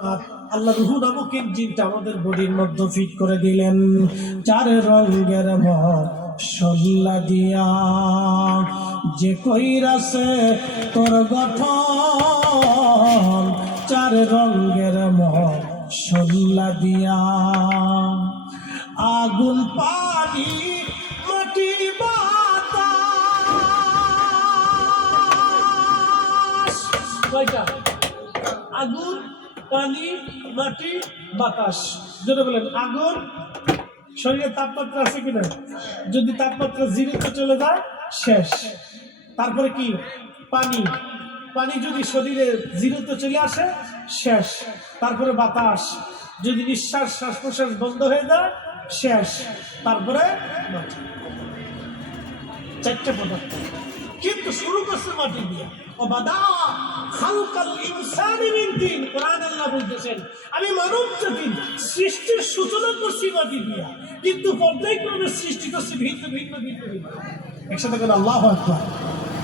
আল্লাহ রূহ নামক ইঞ্জিনটা আমাদের বডির মধ্যে ফিট করে দিলেন। 4 রঙের মশলা দিয়া যে কইরাছে তোর গঠন, 4 রঙের মশলা দিয়া আগুন পানি মাটি বাতাস। কয়টা? আগুন পানি মাটি বাতাস। যেটা বলেন আগুন, শরীরে তাপমাত্রা আছে কিনা? যদি তাপমাত্রা 0-তে চলে যায় শেষ। তারপরে কি? পানি, পানি যদি শরীরে 0-তে চলে আসে শেষ। তারপরে বাতাস, যদি নিঃশ্বাস শ্বাস প্রশ্বাস বন্ধ হয়ে যায় শেষ। তারপরে মাটি। 4টে পদার্থ, কিন্তু শুরু করছে মাটি দিয়ে। আমি মানব জাতির সৃষ্টির সূচনা করছি মাটি দিয়া, কিন্তু পর্যায়ক্রমে সৃষ্টি করছি ভিন্ন ভিন্ন ভিন্ন ভিন্ন। একসাথে করে আল্লাহু আকবার।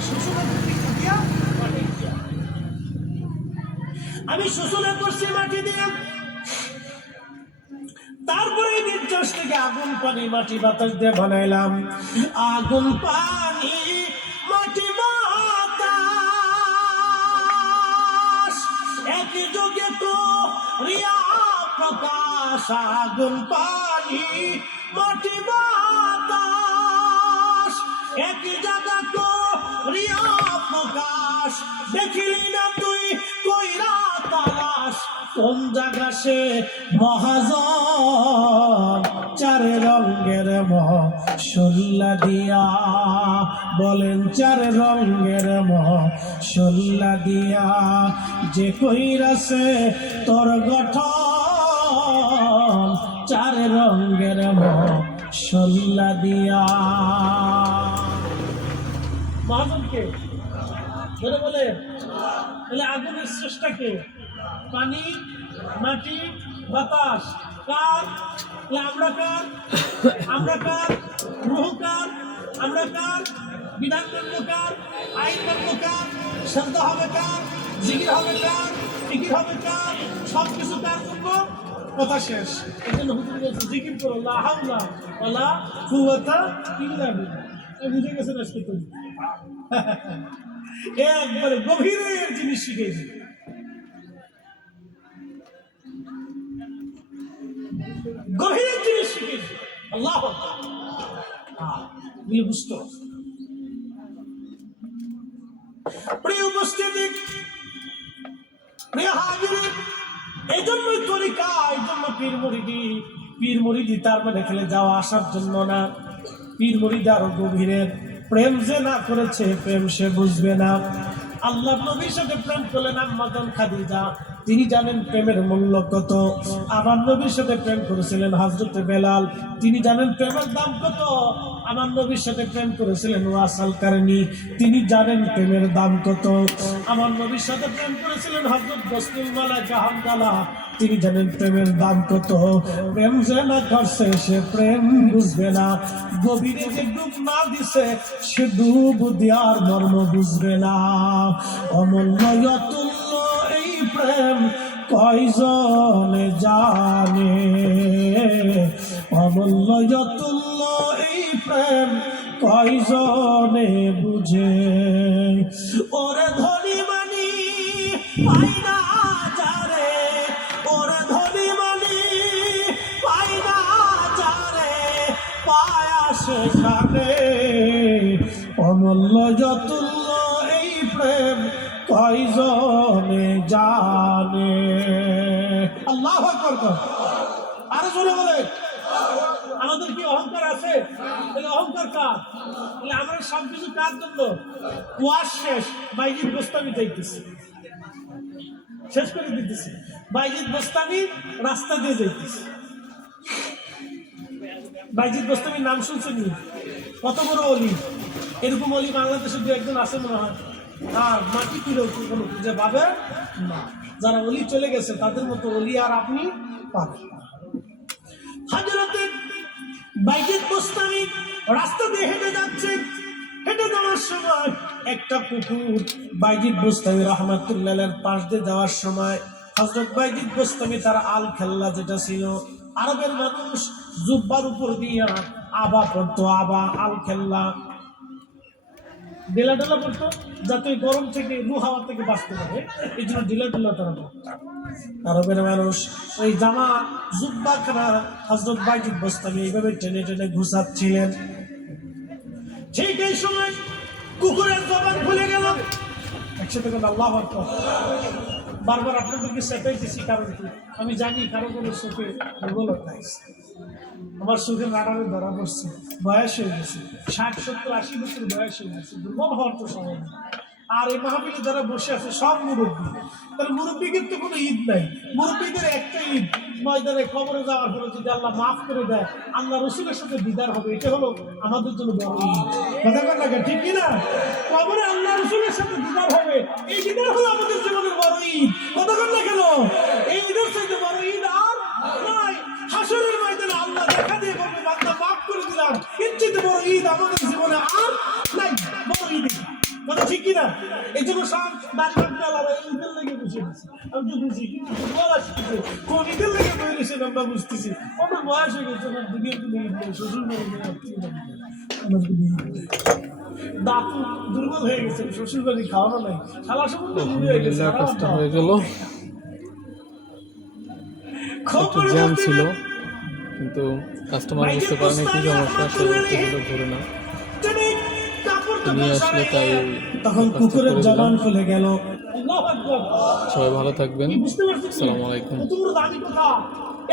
সূচনা দিয়া মাটি দিয়া, আমি সূচনা করছি মাটি দিয়া। তারপরে নির্যাস থেকে আগুন পানি মাটি বাতাস দিয়ে বানাইলাম। আগুন পানি মাটি বাতাস একই যোগে তো রিয়া প্রকাশ। আগুন পানি মাটি বাতাস একই জায়গা তো রিয়া প্রকাশ। দেখিলি না তুই কইরা তালাশ, কোন জায়গা সে মহাজন। 4 রঙের মশলা দিয়া বলেন, 4 রঙের মশলা দিয়া যে কইরাছে তোর গঠন, 4 রঙের মশলা দিয়া। মহাজনকে ধরে বলে, তাহলে আগুনের স্রষ্টাকে? পানি মাটি বাতাস। কার? আমরা কার? আমরা কার? রূহ কার? আমরা কার? বিধান মানবো কার? আইন মানবো কার? শ্রদ্ধা হবে কার? জিকির হবে কার? ফিকির হবে কার? সব কিছু কার করবো? কথা শেষ। এই জন্য হুজুর বলছে জিকির করো, লা হাওলা ওয়ালা কুওয়াতা ইল্লা বিল্লাহ। বুঝে গেছেন আজকে তুমি? একবারে গভীরের জিনিস শিখেছি। গভীরের জিনিস শিখেছি। আল্লাহ বুঝতে হবে। প্রিয় উপস্থিতি, প্রিয় হাজিরি, এই জন্যই তরিকা, এই জন্য পীর মুরিদি। পীর মুরিদি তার মানে খেলে যাওয়া আসার জন্য না। পীর মুরিদি আরো গভীরের। প্রেম যে না করেছে প্রেম সে বুঝবে না। আল্লাহ নবীর সাথে প্রেম করলেন আম্মা জান খাদিজা, তিনি জানেন প্রেমের মূল্য কত। আমার নবীর সাথে প্রেম করেছিলেন হযরতে বেলাল, তিনি জানেন প্রেমের দাম কত। আমার নবীর সাথে প্রেম করেছিলেন ওয়াসাল কারনি, তিনি জানেন প্রেমের দাম কত। আমার নবীর সাথে প্রেম করেছিলেন হযরত বসতুল মালাকা হামদালা, তিনি জানেন প্রেমের দাম কত। প্রেম যে না করছে সে প্রেম বুঝবে না। গভীরে যে ডুব না দিছে সে ডুব দেওয়ার মর্ম বুঝবে না। অমূল্য অতুল্য এই প্রেম কয়জনে জানে, অমূল্য অতুল্য এই প্রেম কয়জনে বুঝে। ওরে ধনী মানি পাই না যারে, ওরে ধনী মানি পাই না যারে, পায়া সেখানে। অমূল্য অতুল্য এই প্রেম কয়জনে জানে। আল্লাহু আকবার। আরো জোরে বলে। আমাদের কি অহংকার আছে? তাহলে অহংকার কার? তাহলে আমরা সবকিছু কার জন্য? ওয়াজ শেষ, বাইজিদ গোস্তামি যাইতেছে, শেষ করে দিতেছে। বাইজিদ গোস্তামি রাস্তা দিয়ে যাইতেছে। বাইজিদ গোস্তামির নাম শুনছেন? কত বড় অলি। এরকম অলি বাংলাদেশে 2-1 আছে মনে হয়। আর মাটি তুলে কোনো খুঁজে পাবে না। যারা অলি চলে গেছে তাদের মতো অলি আর আপনি পাবেন। হযরতে বাইজিদ গোস্তামি রাস্তা দিয়ে হেঁটে যাচ্ছে। হেঁটে যাওয়ার সময় একটা কুকুর বাইজিদ গোস্তামি রাহমাতুল্লাহ আলাইহির পাশ দিয়ে যাওয়ার সময় হযরত বাইজিদ গোস্তামি তার আল খেল্লা যেটা ছিল, আরবের মানুষ জুব্বার উপর দিয়া আবা পড়তো, আবা আল খেল্লা ঢিলা ঢালা পড়তো, যাতে গরম থেকে রু হাওয়া থেকে বাঁচতে পারে, এই জন্য ঢিলা ঢালা তারা পড়তো। আরবের মানুষ ওই জামা জুব্বা খানা হযরত বাইজিদ গোস্তামি এইভাবে টেনে টেনে ঘুষাচ্ছিলেন। ঠিক এই সময় কুকুরের জবান খুলে গেল। একসাথে করে আল্লাহু আকবার। বারবার আপনাদেরকে সেটাইতেছি, কারণ কি আমি জানি কারো কোনো চোখে দুর্বলতা আছে। আমার চোখের রাডারে ধরা পড়ছে, বয়স হয়ে গেছে, 60-70-80 বছর বয়স হয়ে গেছে, দুর্বল হওয়ার তো সময় নেই। আর এই মাহফিলে যারা বসে আছে সব মুরব্বী, তাহলে মুরব্বীদের তো কোনো ঈদ নাই। মুরব্বীদের একটা ঈদ, ময়দানে কবরে যাওয়ার পরে যদি আল্লাহ মাফ করে দেয়, আল্লাহ রসুলের সাথে দিদার হবে, এটা হলো আমাদের জন্য বড় ঈদ। কথা বল না, ঠিক কিনা? কবরে আল্লাহ রসুলের সাথে দিদার হবে, এই দিদার হলো আমাদের জীবনের বড় ঈদ। কথা বল না কেন? এই ঈদের চাইতে বড় ঈদ আর নাই। হাসরের ময়দানে আল্লাহ দেখা দিয়ে বলবে, বান্দা মাফ করে দিলাম, এর চাইতে বড় ঈদ আমাদের জীবনে আর নাই। বড় ঈদ কথা ঠিক কিনা? এই জন্য সব দাড়ি কাটতে আলাদা ঈদের লেগে বসে গেছে। আমি তো বুঝি, কিন্তু দুর্বল আসতেছে, কোন ঈদের লেগে বসে আমরা বুঝতেছি। আমার বয়স হয়ে গেছে, আমার দুনিয়ার কোনো ঈদ নেই, শ্বশুর বাড়ি নেই, দাঁত দুর্বল হয়ে গেছে, শ্বশুর বাড়ি খাওয়ানো নাই, শালা সম্বন্ধে হয়ে গেছে। কাজটা হয়ে গেল, একটু জ্যাম ছিল, কিন্তু কাস্টমার বুঝতে পারেনি কি সমস্যা, সেগুলো ধরে না নিয়ে আসলে, তাই তখন কুকুরের জবান খুলে গেল। সবাই ভালো থাকবেন। আসসালামু আলাইকুম।